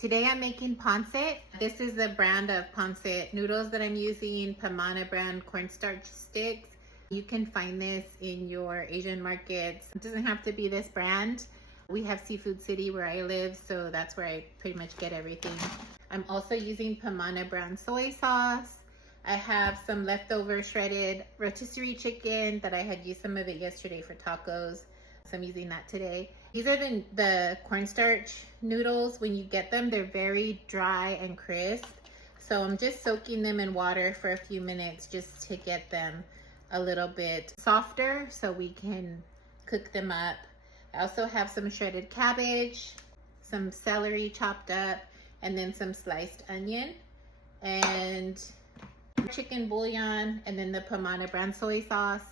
Today I'm making pancit. This is the brand of pancit noodles that I'm using, Pamana brand cornstarch sticks. You can find this in your Asian markets. It doesn't have to be this brand. We have Seafood City where I live, so that's where I pretty much get everything. I'm also using Pamana brand soy sauce. I have some leftover shredded rotisserie chicken that I had used some of it yesterday for tacos. So I'm using that today. These are the cornstarch noodles. When you get them, they're very dry and crisp. So I'm just soaking them in water for a few minutes just to get them a little bit softer so we can cook them up. I also have some shredded cabbage, some celery chopped up, and then some sliced onion, and chicken bouillon, and then the Pamana brand soy sauce.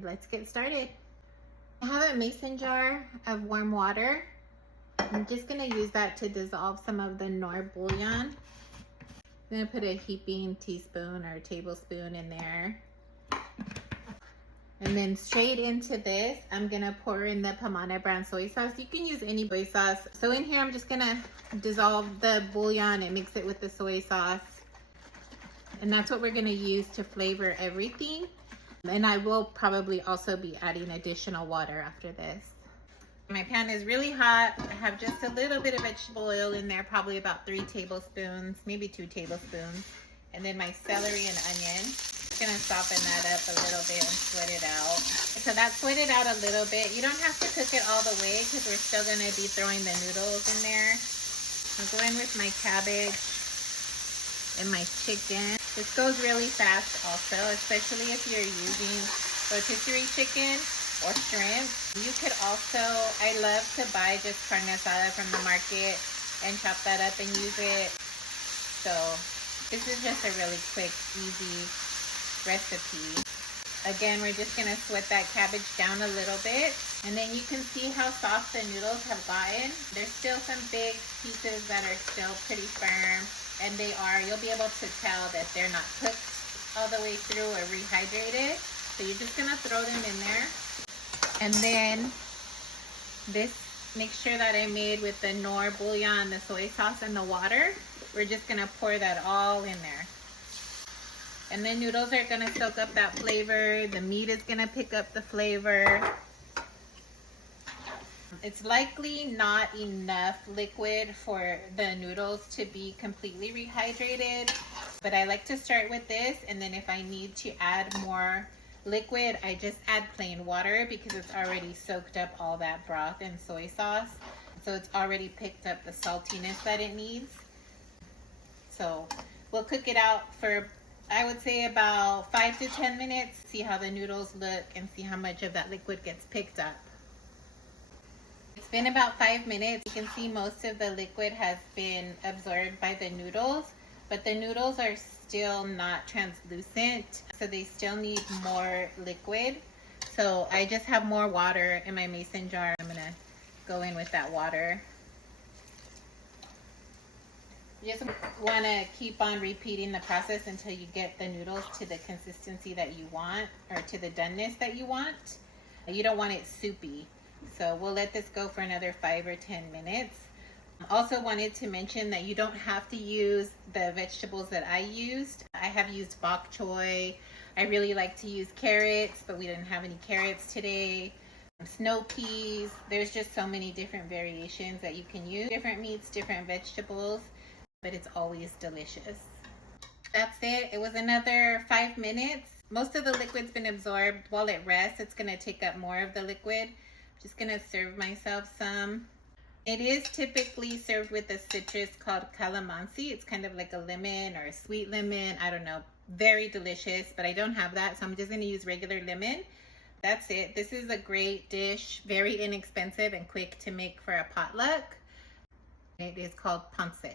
Let's get started. I have a mason jar of warm water. I'm just gonna use that to dissolve some of the Nor bouillon. I'm gonna put a heaping teaspoon or tablespoon in there. And then straight into this, I'm gonna pour in the Pamana brand soy sauce. You can use any soy sauce. So in here, I'm just gonna dissolve the bouillon and mix it with the soy sauce. And that's what we're gonna use to flavor everything. And I will probably also be adding additional water after this. My pan is really hot. I have just a little bit of vegetable oil in there, probably about 3 tablespoons, maybe 2 tablespoons. And then my celery and onion. I'm gonna soften that up a little bit and sweat it out. So that sweated out a little bit. You don't have to cook it all the way because we're still gonna be throwing the noodles in there. I'll go in with my cabbage and my chicken. This goes really fast also, especially if you're using rotisserie chicken or shrimp. You could also, I love to buy just carne asada from the market and chop that up and use it. So this is just a really quick, easy recipe. Again, we're just gonna sweat that cabbage down a little bit, and then you can see how soft the noodles have gotten. There's still some big pieces that are still pretty firm, and you'll be able to tell that they're not cooked all the way through or rehydrated. So you're just gonna throw them in there. And then this, make sure that I made with the Nor bouillon, the soy sauce, and the water. We're just gonna pour that all in there. And the noodles are gonna soak up that flavor. The meat is gonna pick up the flavor. It's likely not enough liquid for the noodles to be completely rehydrated, but I like to start with this, and then if I need to add more liquid, I just add plain water because it's already soaked up all that broth and soy sauce. So it's already picked up the saltiness that it needs. So we'll cook it out for, I would say, about 5 to 10 minutes. See how the noodles look and see how much of that liquid gets picked up. It's been about 5 minutes. You can see most of the liquid has been absorbed by the noodles, but the noodles are still not translucent, so they still need more liquid. So I just have more water in my mason jar. I'm gonna go in with that water. You just want to keep on repeating the process until you get the noodles to the consistency that you want, or to the doneness that you want. You don't want it soupy. So we'll let this go for another 5 or 10 minutes. Also wanted to mention that you don't have to use the vegetables that I used. I have used bok choy. I really like to use carrots, but we didn't have any carrots today. Snow peas. There's just so many different variations that you can use. Different meats, different vegetables, but it's always delicious. That's it. It was another 5 minutes. Most of the liquid's been absorbed. While it rests, it's gonna take up more of the liquid. Just gonna serve myself some. It is typically served with a citrus called calamansi. It's kind of like a lemon or a sweet lemon. I don't know. Very delicious, but I don't have that, so I'm just gonna use regular lemon. That's it. This is a great dish, very inexpensive and quick to make for a potluck. It is called pancit.